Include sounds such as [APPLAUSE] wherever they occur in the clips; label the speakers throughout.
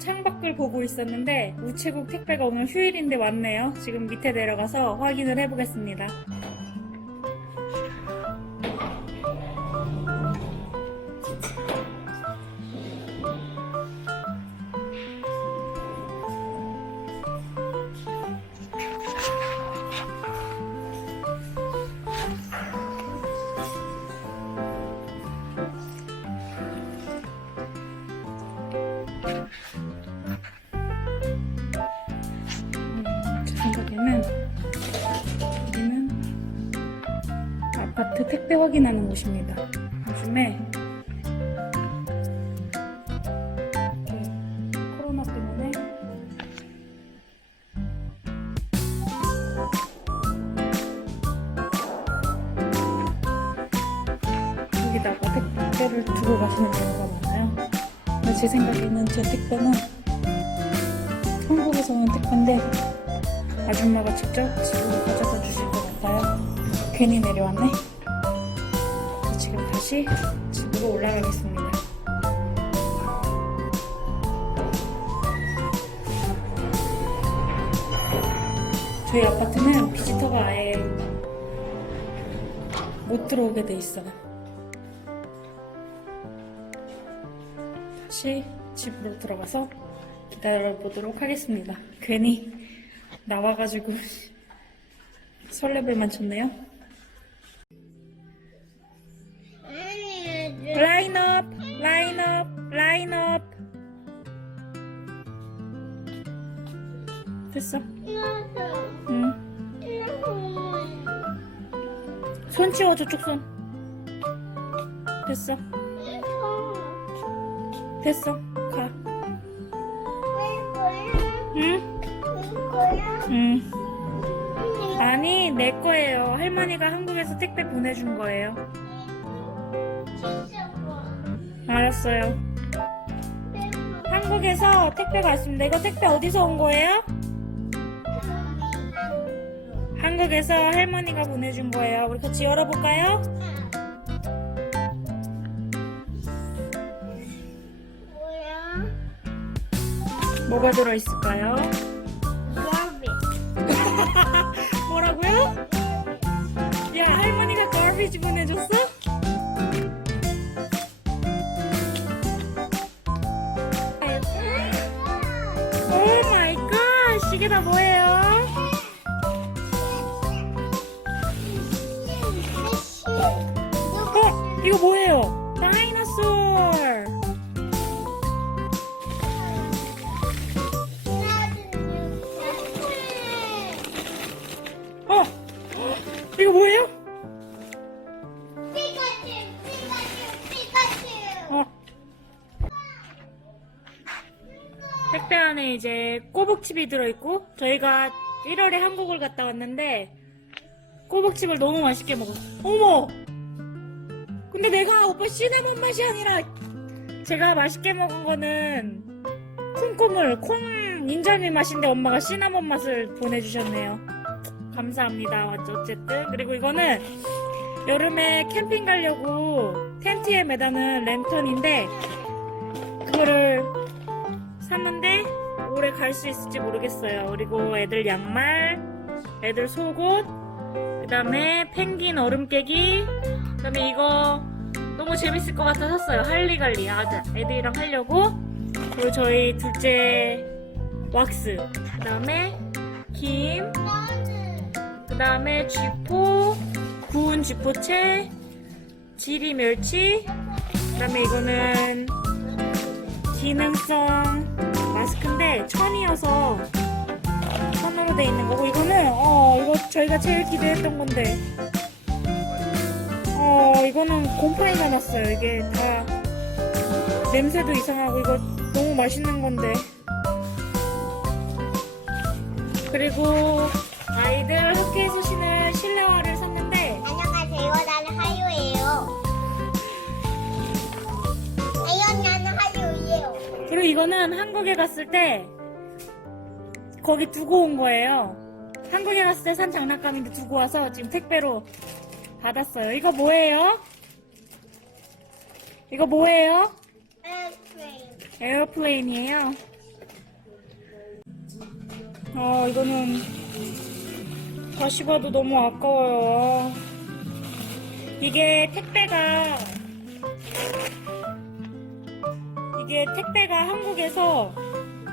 Speaker 1: 창밖을 보고 있었는데 우체국 택배가 오늘 휴일인데 왔네요. 지금 밑에 내려가서 확인을 해보겠습니다. 택배 확인하는 곳입니다. 요즘에 코로나 때문에 여기다가 택배를 두고 가시는 경우가 많아요. 근데 제 생각에는 제 택배는 한국에서 온 택배인데 아줌마가 직접 집으로 가져다 주실 것 같아요. 괜히 내려왔네. 다시 집으로 올라가겠습니다. 저희 아파트는 비지터가 아예 못 들어오게 돼 있어요. 다시 집으로 들어가서 기다려보도록 하겠습니다. 괜히 나와가지고 [LAUGHS] 설레발만 쳤네요. 됐어. 응. 손 치워 저쪽 손. 됐어. 됐어. 가. 응? 응. 아니, 내 거예요. 할머니가 한국에서 택배 보내준 거예요. 알았어요. 한국에서 택배가 왔습니다. 이거 택배 어디서 온 거예요? 한국에서 할머니가 보내준 거예요. 우리 같이 열어볼까요? 뭐가 들어있을까요? 이거 뭐예요? 다이너솔! 어? 이거 뭐예요? 어. 택배 안에 이제 꼬북칩이 들어있고 저희가 1월에 한국을 갔다 왔는데 꼬북칩을 너무 맛있게 먹어. 어머! 근데 내가 오빠 시나몬 맛이 아니라 제가 맛있게 먹은 거는 콩고물, 콩 인절미 맛인데 엄마가 시나몬 맛을 보내주셨네요. 감사합니다. 어쨌든 그리고 이거는 여름에 캠핑 가려고 텐트에 매다는 랜턴인데 그거를 샀는데 오래 갈 수 있을지 모르겠어요. 그리고 애들 양말, 애들 속옷, 그 다음에 펭귄 얼음 깨기, 그 다음에 이거 너무 재밌을 것 같아 샀어요. 할리갈리. 아, 애들이랑 하려고. 그리고 저희 둘째 왁스. 그 다음에 김, 그 다음에 쥐포, 구운 쥐포채, 지리 멸치, 그 다음에 이거는 기능성 마스크인데 천이어서 천으로 돼 있는 거고 이거는 어 이거 저희가 제일 기대했던 건데 어 이거는 곰팡이 가 났어요 이게 다 냄새도 이상하고 이거 너무 맛있는 건데 그리고 아이들 학교에서 신을 실내화를 샀는데
Speaker 2: 안녕하세요. 나는 하유예요. 아유, 나는 하유예요.
Speaker 1: 그리고 이거는 한국에 갔을 때 거기 두고 온 거예요. 한국에 갔을 때 산 장난감인데 두고 와서 지금 택배로 받았어요. 이거 뭐예요? 이거 뭐예요?
Speaker 2: 에어플레인.
Speaker 1: 에어플레인이에요. 아, 이거는 다시 봐도 너무 아까워요. 이게 택배가 이게 택배가 한국에서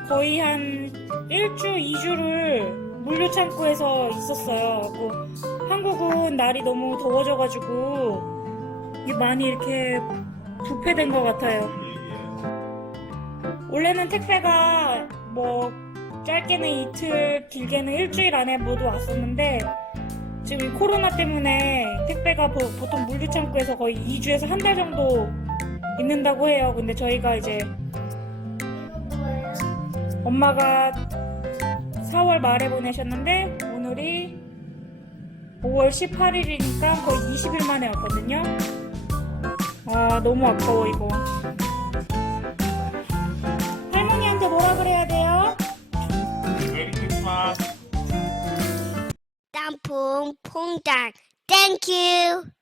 Speaker 1: 거의 한 1주, 2주를 물류 창고에서 있었어요. 그 한국은 날이 너무 더워져가지고 많이 이렇게 부패된 것 같아요. 원래는 택배가 뭐 짧게는 이틀, 길게는 일주일 안에 모두 왔었는데 지금 이 코로나 때문에 택배가 보, 통 물류 창고에서 거의 2주에서 한 달 정도 있는다고 해요. 근데 저희가 이제 엄마가 4월 말에 보내셨는데 오늘이 5월 18일이니까 거의 20일 만에 왔거든요. 아 너무 아까워 이거. 할머니한테 뭐라 그래야 돼요?
Speaker 3: 메리 크리스마스.
Speaker 2: 퐁당 땡큐